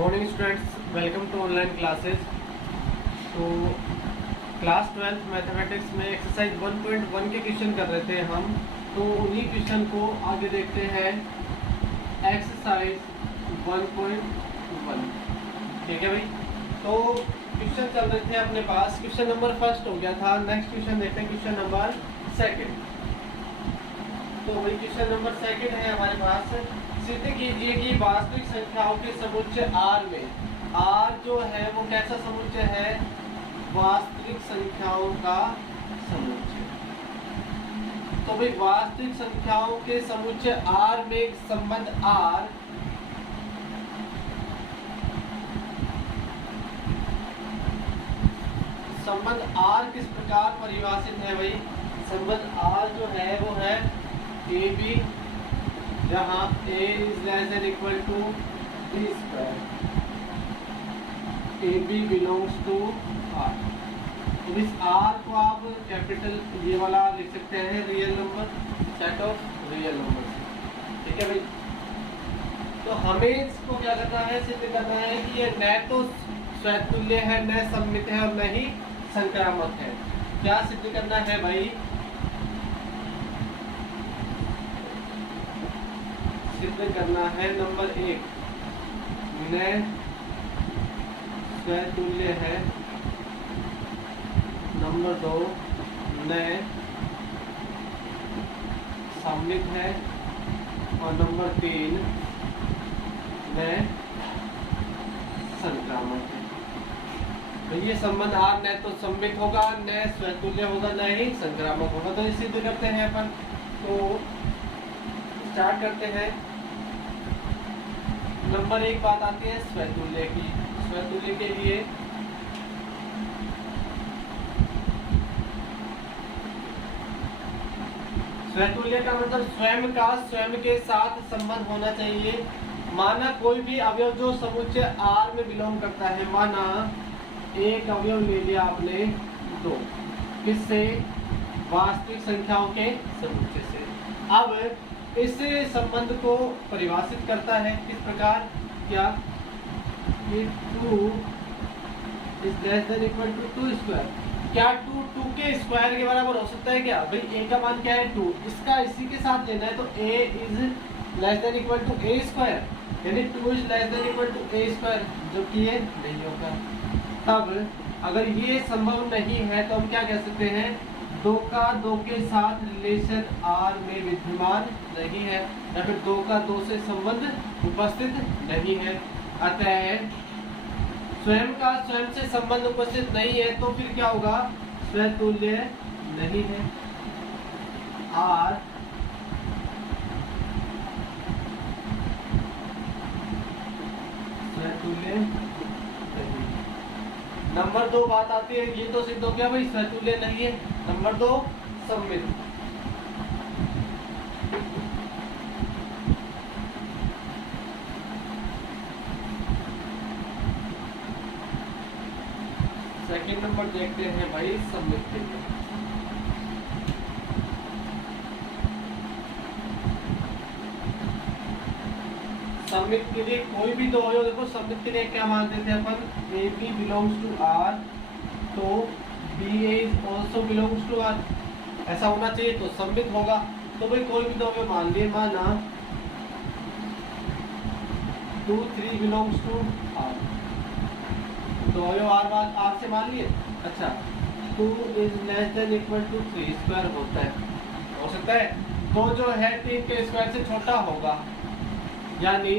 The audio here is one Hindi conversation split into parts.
Morning students, welcome to online classes. तो क्लास 12 मैथमेटिक्स में एक्सरसाइज 1.1 के क्वेश्चन कर रहे थे हम। तो उन्हीं क्वेश्चन को आगे देखते हैं। एक्सरसाइज 1.1, ठीक है भाई। तो क्वेश्चन चल रहे थे अपने पास। क्वेश्चन नंबर फर्स्ट हो गया था। नेक्स्ट क्वेश्चन देखते हैं, क्वेश्चन नंबर सेकंड। तो भाई क्वेश्चन नंबर सेकंड है हमारे पास। सिद्ध कीजिए कि वास्तविक संख्याओं के समुच्चय R में, R जो है वो कैसा समुच्चय है? वास्तविक संख्याओं का समुच्चय। तो भाई वास्तविक संख्याओं के समुच्चय R में संबंध R संबंध R किस प्रकार परिभाषित है भाई? संबंध R जो है वो है AB, जहाँ A is less than equal to B square, AB belongs to R। तो इस R को आप कैपिटल ये वाला लिख सकते हैं, real number, set of real number, ठीक है भाई। तो हमें इसको क्या करना है? सिद्ध करना है कि ये न तो स्वतुल्य है, न सममित है और न ही संक्रामक है। क्या सिद्ध करना है भाई? सिद्ध करना है नंबर 1, न स्वतुल्य है। नंबर 2, न सममित है। और नंबर 3, न संक्रामक है। तो ये संबंध R न तो सममित होगा, न स्वतुल्य होगा, न ही संक्रामक होगा। तो ये सिद्ध करते हैं अपन। तो स्टार्ट करते हैं। नंबर 1 बात आती है स्वतुल्य की। स्वतुल्य के लिए स्वतुल्य का मतलब स्वयं का स्वयं के साथ संबंध होना चाहिए। माना कोई भी अवयव जो समुच्चय R में बिलोंग करता है, माना एक अवयव ले लिया आपने 2, किससे? वास्तविक संख्याओं के समुच्चय से। अब इस संबंध को परिभाषित करता है किस प्रकार? क्या ये 2 is less than equal to 2 square. क्या 2 के स्क्वायर के बराबर हो सकता है क्या भाई? a का मान क्या है? 2। इसका इसी के साथ लेना है, तो a is less than equal to a square, यानी 2 is less than equal to a square, जो कि ये नहीं होगा। तब अगर ये संभव नहीं है तो हम क्या कह सकते हैं? 2 का 2 के साथ रिलेशन R में विद्यमान नहीं है, या फिर 2 का 2 से संबंध उपस्थित नहीं है। अतः स्वयं का स्वयं से संबंध उपस्थित नहीं है, तो फिर क्या होगा? स्वतुल्य नहीं है। R स्वतुल्य नहीं। नंबर 2 बात आती है, ये तो सिद्ध हो गया भाई स्वतुल्य नहीं है। नंबर 2 सममित। सेकंड नंबर देखते हैं भाई सममित के लिए। सममित के लिए कोई भी दो अवयव, देखो सममित के लिए क्या मानते थे अपन? AB belongs to R, तो BA is also belongs to R, ऐसा होना चाहिए तो सममित होगा। तो भाई कोई भी दो अवयव मान लिए, माना 2, 3 belongs to R, दो अवयव R से मान लिए। अच्छा, 2 is less than equal to 3 square होता है, हो सकता है 2 जो है 3 के स्क्वायर से छोटा होगा, यानी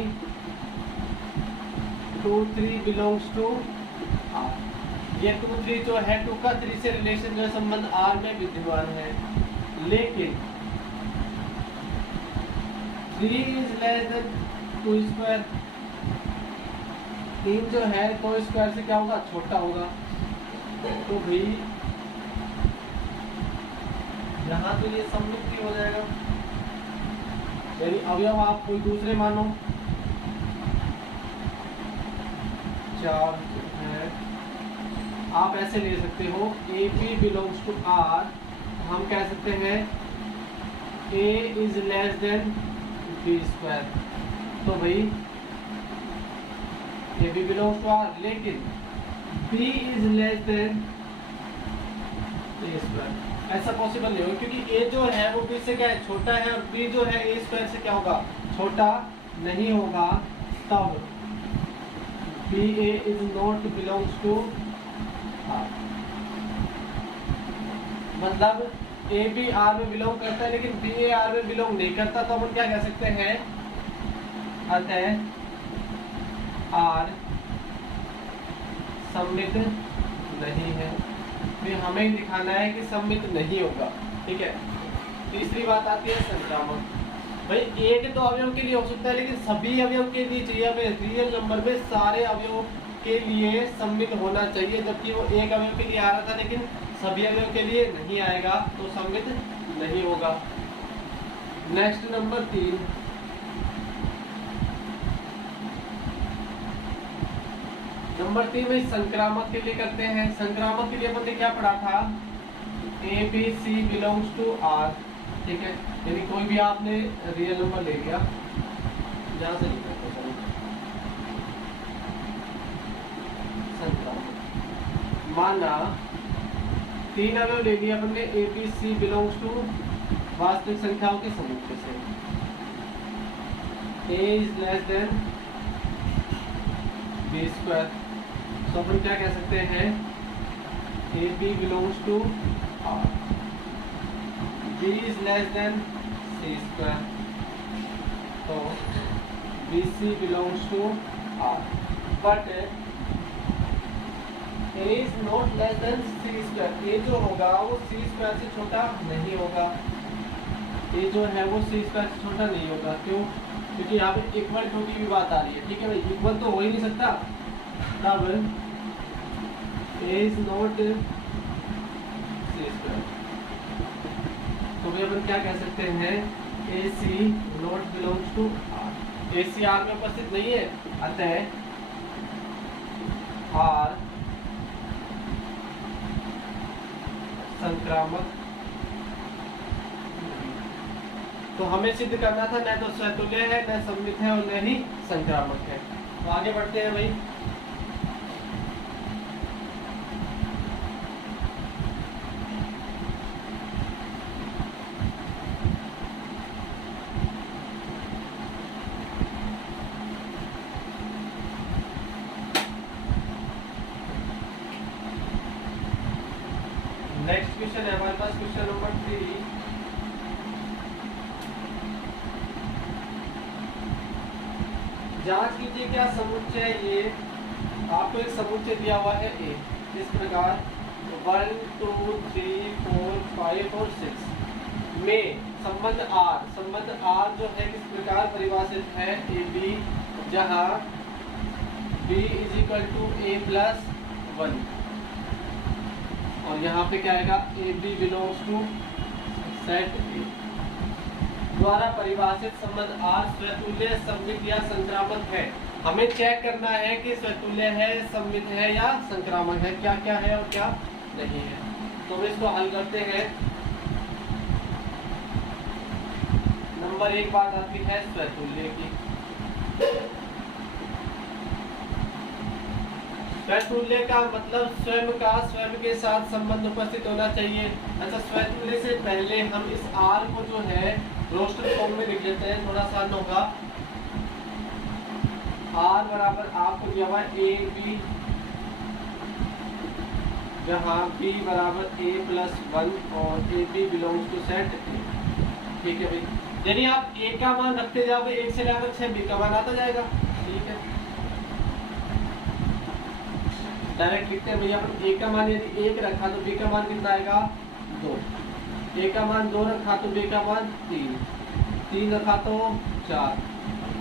2, 3 belongs to R। ये 2, 3 जो है 2 का 3 से रिलेशन जो संबंध R में विद्यमान है। लेकिन 3 is less than 2 स्क्वायर, 3 जो है 2 स्क्वायर से क्या होगा? छोटा होगा। तो भाई यहाँ तो ये सममित भी हो जाएगा, यानी अवयव आप कोई दूसरे मानो। 4 है, आप ऐसे ले सकते हो AB belongs to R, हम कह सकते हैं A is less than B square. तो भाई A B belongs to R, लेकिन B is less than A square. ऐसा पॉसिबल नहीं होगा क्योंकि ए जो है वो बी से क्या है, छोटा है, और बी जो है ए स्क्वायर से क्या होगा, छोटा नहीं होगा। तब B A is not belongs to R, मतलब ए बी आर में बिलोंग करता है लेकिन बी ए आर में बिलोंग नहीं करता। तो हम क्या कह सकते हैं, अतः आर सममित नहीं है। फिर हमें दिखाना है कि सममित नहीं होगा, ठीक है। तीसरी बात आती है संक्रामक। भाई एक तो अवयव के लिए हो सकता है लेकिन सभी अवयव के लिए चाहिए हमें, रियल नंबर में सारे अवयव के लिए सममित होना चाहिए। जबकि वो एक अवयव के लिए आ रहा था लेकिन सभी अवयव के लिए नहीं आएगा तो सममित नहीं होगा। नेक्स्ट नंबर 3, नंबर 3 में संक्रामक के लिए करते हैं। संक्रामक के लिए अपन ने क्या पढ़ा था, A B C belongs to R, ठीक है। यानी कोई भी आपने रियल नंबर ले लिया, जहां से संक्रामक माना 3 अवयव ले लिया अपन ने, A B C belongs to वास्तविक संख्याओं के समूह से। A is less than B square, तो अपन क्या कह सकते हैं, A B belongs to R, B is less than C square, तो B C belongs to R, but A is not less than C square. A जो होगा वो सी स्क्वायर से छोटा नहीं होगा, ए जो है वो सी स्क्वायर से छोटा नहीं होगा। क्यों? क्योंकि यहाँ पे इक्वल टू की भी बात आ रही है, ठीक है भाई, इक्वल तो हो ही नहीं सकता। तब A is not C square, तो भाई अपन क्या कह सकते हैं, A C not belongs to R, A C R में उपस्थित नहीं है, अतः आर संक्रामक। तो हमें सिद्ध करना था न तो स्वतुल्य है, न सममित है, और न ही संक्रामक है। तो आगे बढ़ते हैं भाई। नेक्स्ट क्वेश्चन है हमारे पास, क्वेश्चन नंबर 3। जांच कीजिए क्या समुच्चय, ये आपको एक समुच्चय दिया हुआ है ए, इस प्रकार 1 2 3 4 5 और 6 में संबंध आर जो है किस प्रकार परिभाषित है, ए बी, जहां B is equal to A plus 1, और यहाँ पे क्या आएगा, A B belongs to set A द्वारा परिभाषित संबंध आर स्वतुल्य, सममित या संक्रामक है। हमें चेक करना है कि स्वतुल्य है, सममित है या संक्रामक है, क्या क्या है और क्या नहीं है। तो हम इसको हल करते हैं। नंबर 1 बात आती है स्वतुल्य की। स्वतुल्य का मतलब स्वयं के साथ संबंध उपस्थित होना चाहिए। अच्छा, स्वतुल्य से पहले हम इस आर को जो है रोस्टर फॉर्म में लिख लेते हैं, थोड़ा सा होगा। आर बराबर आपको दिया हुआ ए बी, जहां बी बराबर ए प्लस 1 और A B belongs to set A, ठीक है भाई। यदि आप ए का मान रखते जाओगे, 1 से लेकर 6 बी का मान आता जाएगा, ठीक है। डायरेक्ट लिखते हैं भैया, अपन ए का मान यदि 1 रखा तो बी का मान कितना आएगा, 2। ए का मान 2 रखा तो बी का मान 3, 3 रखा तो 4,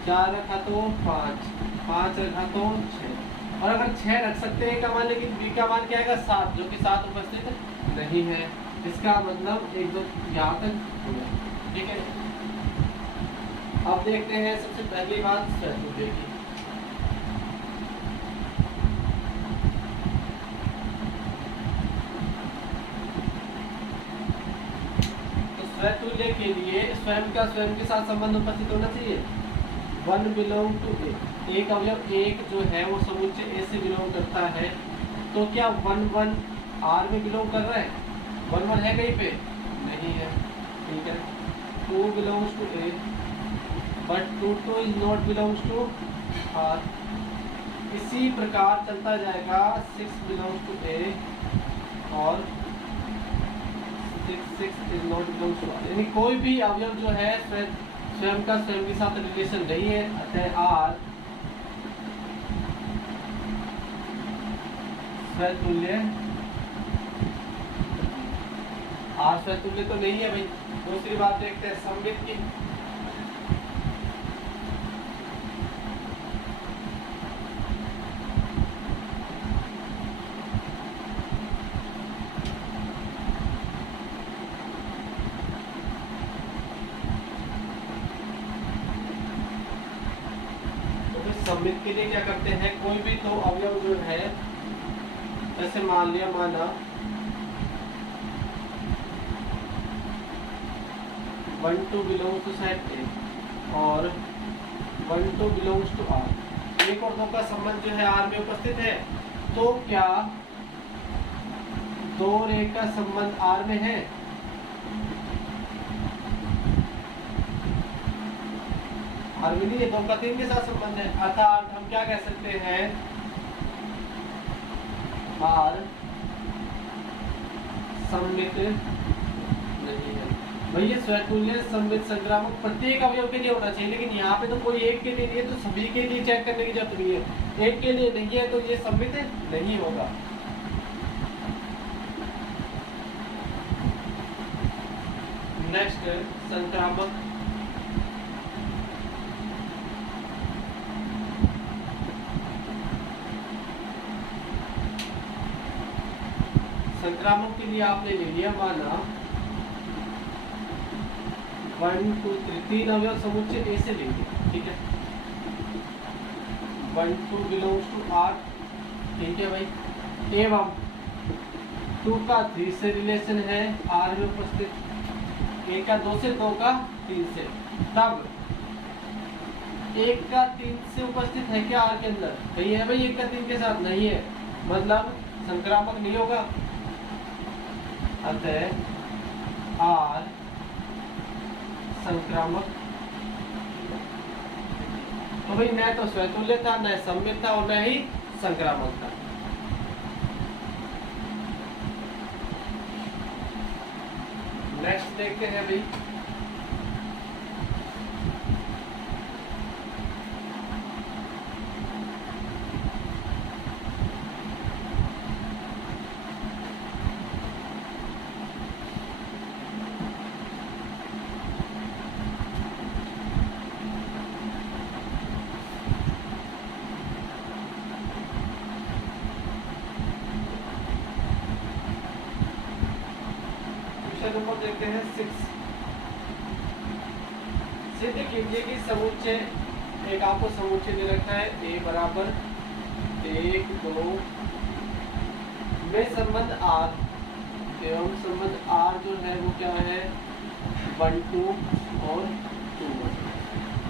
4 रखा तो 5, 5 रखा तो 6, और अगर 6 रख सकते हैं ए का मान, लेकिन बी का मान क्या आएगा 7, जो कि 7 उपस्थित नहीं है। इसका मतलब एक दो यहाँ तक हो गया, ठीक है। अब देखते हैं सबसे पहली बात स्वतुल्य की। स्वतुल्य के लिए स्वयं के साथ संबंध उपस्थित होना चाहिए, वन बिलोंग टू ए, एक अवयव एक जो है वो समुच्चय ए से बिलोंग करता है, तो क्या वन वन आर में बिलोंग कर रहा है? वन वन है कहीं पे? नहीं है, ठीक है। Two belongs to A but two two is not belongs to R. इसी प्रकार चलता जाएगा, सिक्स बिलोंग्स टू ए और six is not belongs to R. यानी कोई भी अवयव जो है स्वयं का स्वयं के साथ रिलेशन नहीं है, अतः आर स्वतुल्य, आर स्वतुल्य तो नहीं है भाई। दूसरी बात देखते हैं सममित की। सममित के लिए क्या करते हैं, कोई भी दो अवयव जो है, जैसे मान लिया, माना one two belongs to set A और one two belongs to R. एक और दो का संबंध जो है आर में उपस्थित है, तो क्या दो और एक का संबंध आर में है? आर में नहीं है, दो का तीन के साथ संबंध है, अर्थात हम क्या कह सकते हैं, आर सममित नहीं है। भैया स्वतुल्य सममित संक्रामक प्रत्येक अवयव के लिए होना चाहिए, लेकिन यहाँ पे तो कोई एक के लिए नहीं है, तो सभी के लिए चेक करने की जरूरत नहीं है। एक के लिए नहीं है तो ये सममित नहीं होगा। नेक्स्ट संक्रामक। संक्रामक के लिए आपने ले लिया, माना वन टू थ्री, तीन अवयव समुच्चय ए से लेंगे, ठीक है। One two belongs to R, ठीक है भाई। एवं टू का थ्री से रिलेशन है आर में उपस्थित, एक का दो से, दो का तीन से, तब एक का तीन से उपस्थित है क्या आर के अंदर? कहीं है भाई एक का तीन के साथ? नहीं है, मतलब संक्रामक नहीं होगा। अतः आर संक्रामक, तो भाई न तो स्वतुल्य था, न सममित था और न ही संक्रामक था। नेक्स्ट देखते हैं भाई, नंबर देखते हैं 6। सिद्ध कीजिए कि समुच्चय, एक आपको समुच्चय दे रखा है ए बराबर 1 2 में संबंध आर एवं संबंध आर जो है वो क्या है 1 2 और 2 1,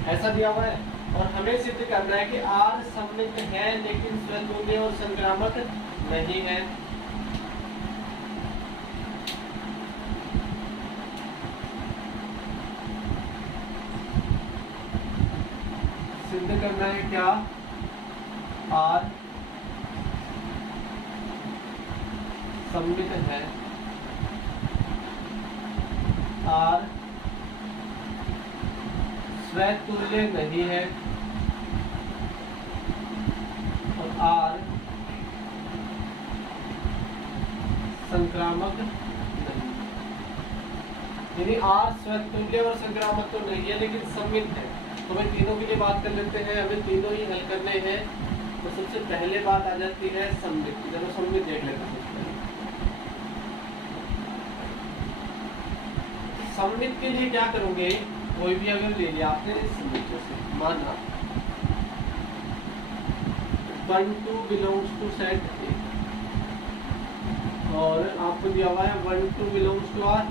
ऐसा दिया हुआ है। और हमें सिद्ध करना है कि आर सममित है लेकिन स्वतुल्य और संक्रामक नहीं है। सिद्ध करना है क्या, आर सममित है, आर स्वतुल्य नहीं है और आर संक्रामक नहीं। यानी आर स्वतुल्य और संक्रामक तो नहीं है लेकिन सममित है। तो भाई तीनों के लिए बात कर लेते हैं, हमें तीनों ही हल करने हैं। तो सबसे पहले बात आ जाती है सममित। चलो सममित देख लेते हैं। सममित के लिए क्या करोगे, कोई भी अगर ले लिया आपने सममित से, माना 1 2 बिलोंग्स टू सेट ए और आपको दिया हुआ है 1 2 बिलोंग्स टू आर,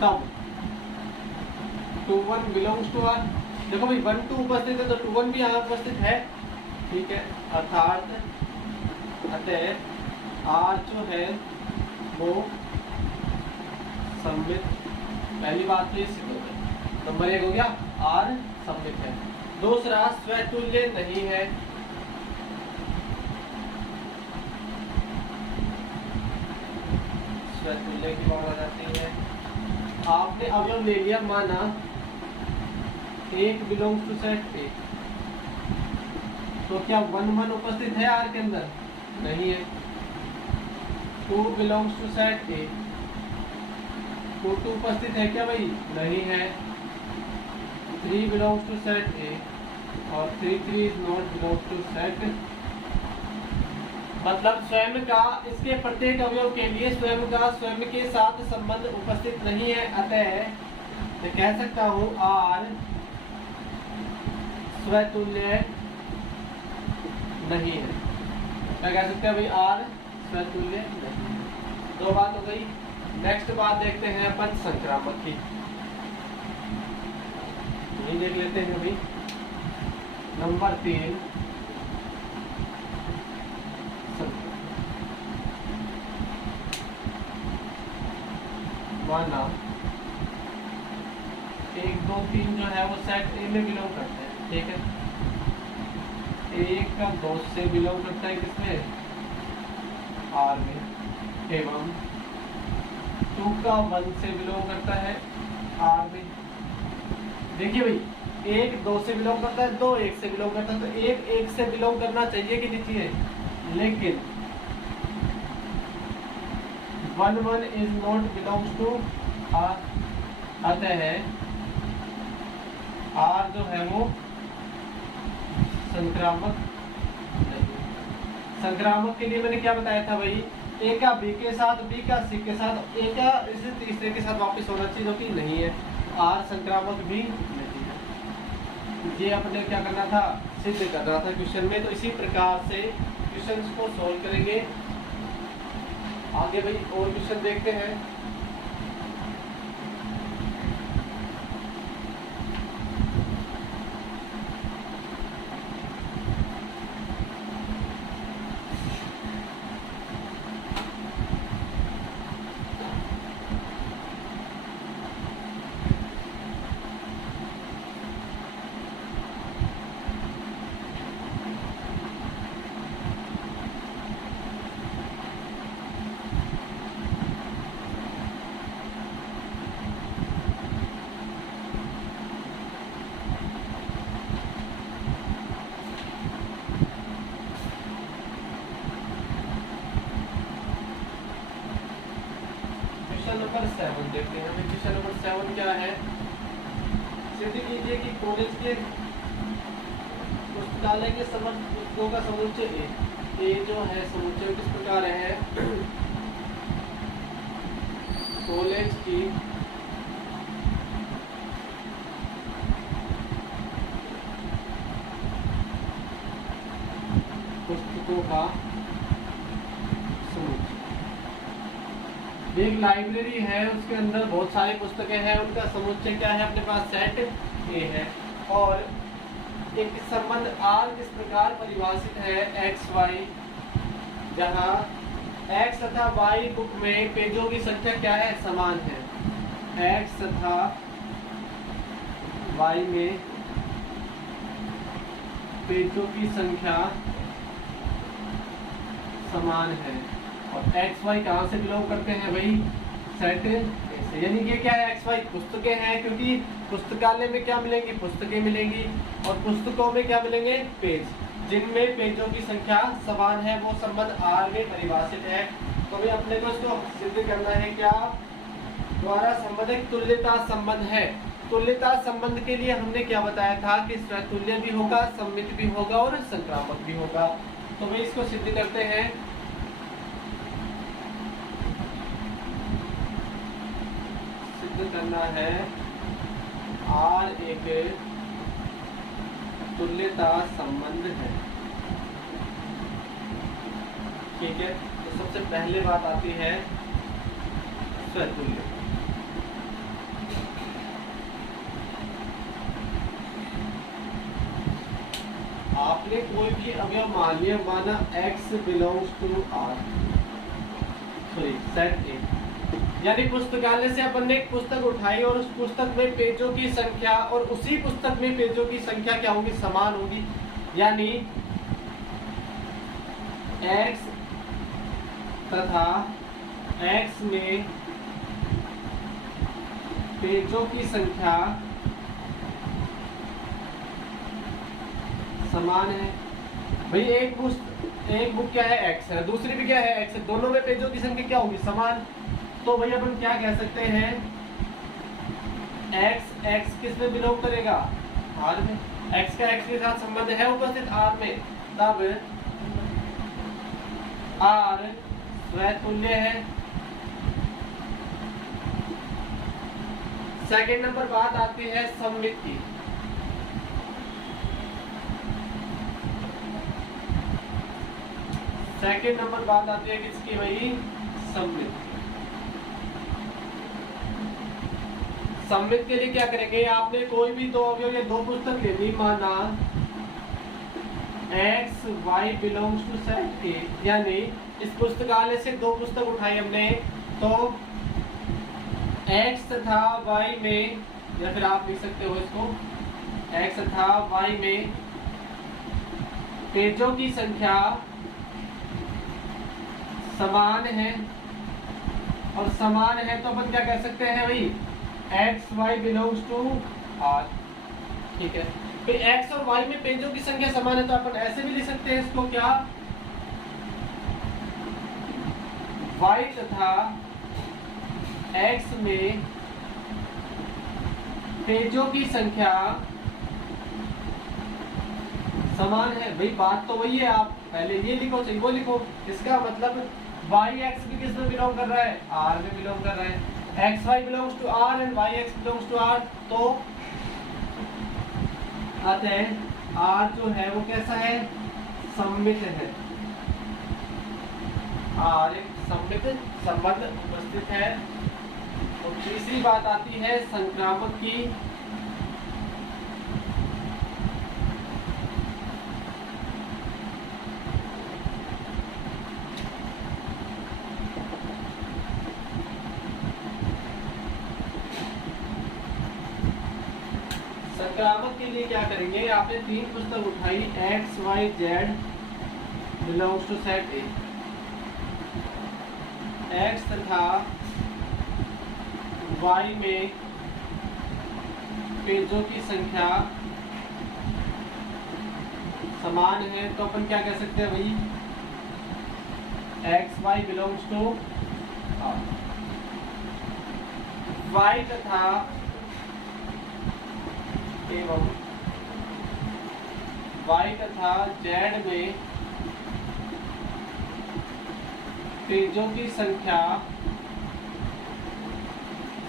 तब 2 1 बिलोंग्स टू आर। देखो भाई 1 2 उपस्थित है तो 2 1 भी यहाँ उपस्थित है, ठीक है। अर्थात अतः R जो है वो सममित, पहली बात तो ये सिद्ध हो गई। नंबर 1 हो गया, R सममित है। दूसरा स्वतुल्य नहीं है, स्वतुल्य की बात आ जाती है। आपने अवयव ले लिया, माना एक बिलोंग्स टू सेट ए, तो क्या 1 1 उपस्थित है आर के अंदर? नहीं है। 2 बिलोंग्स टू सेट ए, 2 2 उपस्थित है क्या भाई? नहीं है। 3 बिलोंग्स टू सेट ए और 3 3 is not belongs to set. मतलब स्वयं का, इसके प्रत्येक अवयव के लिए स्वयं का स्वयं के साथ संबंध उपस्थित नहीं है। अतः मैं कह सकता हूं आर स्वतुल्य नहीं है। क्या कह सकते हैं भाई? आर स्वतुल्य नहीं है। 2 बात हो गई। नेक्स्ट बात देखते हैं अपन संक्रामक की, यही देख लेते हैं भाई। नंबर 3 माना 1 2 3 जो है वो सेट ए में बिलोंग करते हैं, ठीक है। 1 का 2 से बिलोंग करता है किसमें? आर में। एवं 2 का 1 से बिलोंग करता है आर में। देखिए भाई, 1 2 से बिलोंग करता है, 2 1 से बिलोंग करता है, तो 1 1 से बिलोंग करना चाहिए कि नहीं चाहिए? लेकिन 1 1 is not belongs to R. अतः आर जो है वो संक्रामक नहीं। संक्रामक के लिए मैंने क्या बताया था भाई? ए का बी के साथ, बी का सी के साथ, ए का इसे तीसरे के साथ वापस होना चाहिए, जो कि नहीं है। आर संक्रामक भी नहीं है। ये अपने क्या करना था? सिद्ध करना था क्वेश्चन में। तो इसी प्रकार से क्वेश्चंस को सॉल्व करेंगे। आगे भाई और क्वेश्चन देखते हैं। नंबर 7 देखते हैं। क्वेश्चन नंबर 7 क्या है? सिद्ध कीजिए कि कॉलेज के पुस्तकालय के समस्त पुस्तकों का समुच्चय ए जो है समुच्चय किस प्रकार है? कॉलेज की पुस्तकों का एक लाइब्रेरी है, उसके अंदर बहुत सारी पुस्तकें हैं, उनका समुच्चय क्या है? अपने पास सेट ए है। और एक संबंध आर किस प्रकार परिभाषित है? एक्स वाई, जहां एक्स तथा वाई बुक में पेजों की संख्या क्या है? समान है। एक्स तथा वाई में पेजों की संख्या समान है। और एक्स वाई कहाँ से बिलोंग करते हैं भाई? सेट ए से। यानी कि क्या है? एक्स वाई पुस्तकें हैं, क्योंकि पुस्तकालय में क्या मिलेंगी? पुस्तकें मिलेंगी। और पुस्तकों में क्या मिलेंगे? पेज, जिनमें पेजों की संख्या समान है, वो संबंध आर में परिभाषित है। तो भाई अपने को इसको सिद्ध करना है क्या? द्वारा संबंध एक तुल्यता संबंध है। तुल्यता संबंध के लिए हमने क्या बताया था? कि स्वतुल्य भी होगा, सममित भी होगा और संक्रामक भी होगा। तो भाई इसको सिद्ध करते हैं। करना है आर एक तुल्यता संबंध है, ठीक है। तो सबसे पहले बात आती है स्वतुल्य। आपने कोई भी अवयव मान लिया, माना x belongs to R, sorry set A, यानी पुस्तकालय से अपन ने एक पुस्तक उठाई और उस पुस्तक में पेजों की संख्या और उसी पुस्तक में पेजों की संख्या क्या होगी, समान होगी। यानी x तथा x में पेजों की संख्या समान है। भाई एक बुक क्या है, x है, दूसरी भी क्या है, x है, दोनों में पेजों की संख्या क्या होगी, समान। तो भैया अपन क्या कह सकते हैं, x किस में बिलोंग करेगा, R में। x का x के साथ संबंध है उपस्थित R में, तब R स्वतुल्य है। सेकंड नंबर बात आती है सममित की। सेकंड नंबर बात आती है किसकी भाई, सममित। सममित के लिए क्या करेंगे, आपने कोई भी दो अवयव या दो पुस्तक ले ली, माना x y belongs to set A, यानी इस पुस्तकालय से दो पुस्तक उठाई हमने, तो x तथा y में, या फिर आप लिख सकते हो इसको x तथा y में पेजों की संख्या समान है, और समान है तो अपन क्या कह सकते हैं भाई, x y belongs to R, ठीक है। फिर x और y में पेजों की संख्या समान है तो अपन ऐसे भी लिख सकते हैं इसको, क्या, y तथा x में पेजों की संख्या समान है। भाई बात तो वही है, आप पहले ये लिखो चाहे वो लिखो, इसका मतलब yx भी किस में बिलोंग कर रहा है, R में बिलोंग कर रहा है। xy belongs to R and yx belongs to R, तो अतः R जो है वो कैसा है, सममित है। R एक सममित संबंध उपस्थित है। तो तीसरी बात आती है संक्रामक की। संक्रामक के लिए क्या करेंगे, आपने तीन पुस्तक उठाई, x y z belongs to set A, x तथा y में पेजों की संख्या समान है, तो अपन क्या कह सकते हैं भाई, x y belongs to y तथा एवं y तथा z में पेजों की संख्या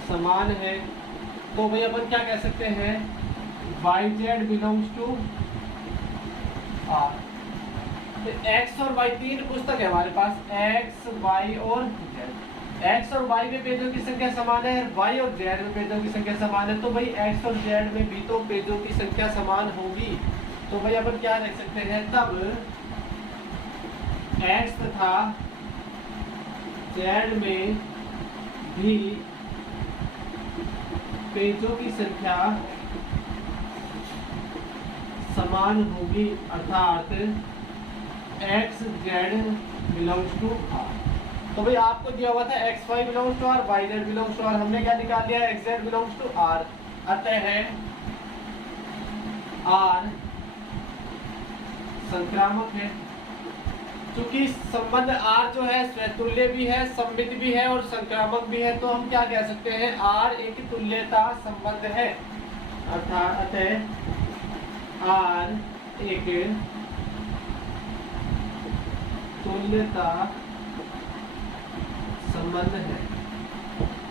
समान है, तो भाई अपन क्या कह सकते हैं, yz बिलोंग्स टू R। तो x और y तीन पुस्तक है हमारे पास, x y और z। x और y में पेजों की संख्या समान है, y और z में पेजों की संख्या समान है, तो भाई x और z में भी तो पेजों की संख्या समान होगी। तो भाई अपन क्या लिख सकते हैं, तब x तथा z में भी पेजों की संख्या समान होगी, अर्थात x z belongs to R। तो भाई आपको दिया हुआ था X Y belongs to R, Y Z belongs to R, हमने क्या निकाल लिया, X Z belongs to R. अतः है आर संक्रामक है। क्योंकि संबंध आर जो है स्वतुल्य भी है, सममित भी है और संक्रामक भी है, तो हम क्या कह सकते हैं, आर एक तुल्यता संबंध है। अर्थात अतः आर एक तुल्यता संबंध है।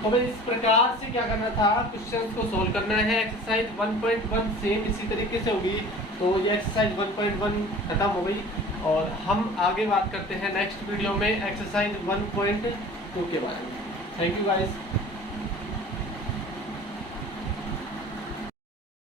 तो भाई इस प्रकार से क्या करना था, क्वेश्चंस को सोल्व करना है। एक्सरसाइज 1.1 सेम इसी तरीके से होगी। तो ये एक्सरसाइज 1.1 खत्म हो गई और हम आगे बात करते हैं नेक्स्ट वीडियो में एक्सरसाइज 1.2 के बारे में। Thank you guys.